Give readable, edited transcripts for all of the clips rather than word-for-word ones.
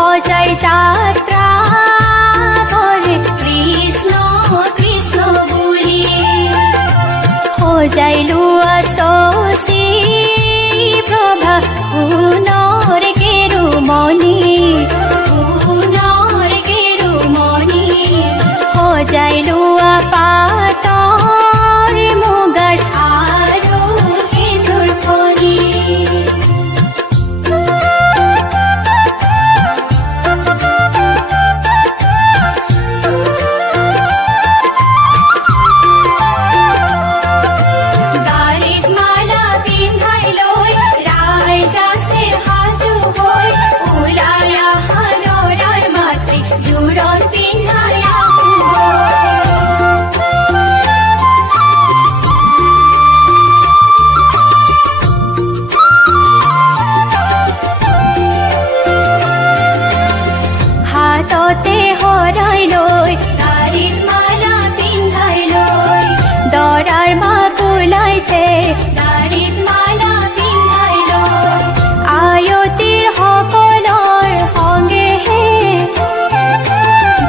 সজাই যাত্ৰা কৰে কৃষ্ণ কৃষ্ণ বুলি সজাই লোৱা শশী প্ৰভা সোণৰ কেৰুমণি সোণৰ কেৰুমণি সজাই লোৱা পাতৰ মুগাৰ আৰু সেন্দুৰ ফণি হাততে হৰাই লৈ গাড়ীত মালা পিন্ধাই লৈ দৰাৰ মাক ওলাইছে গাড়ীত মালা পিন্ধাই লৈ আয়তীৰ সকলৰ সংগেহে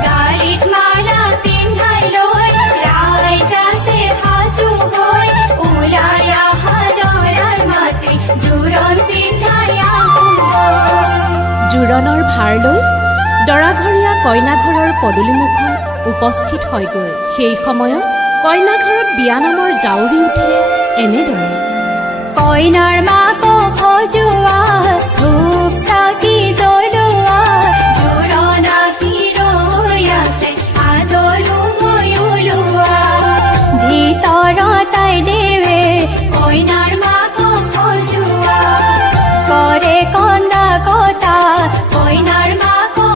গাড়ীত মালা পিন্ধাই লৈ ৰাইজ আছে সাজু হৈ ওলাই আহা দৰাৰ মাতৃ জোৰণ পিন্ধাই জোৰণৰ ভাৰ লৈ দৰাঘৰীয়া কইনাঘৰৰ পদূলিমুখত উপস্থিত হয়গৈ। সেই সময়ত কইনাঘৰত বিয়ানামৰ জাউৰি উঠিলে এনেদৰে। কইনাৰ মাকক সজোৱা ধূপ চাকি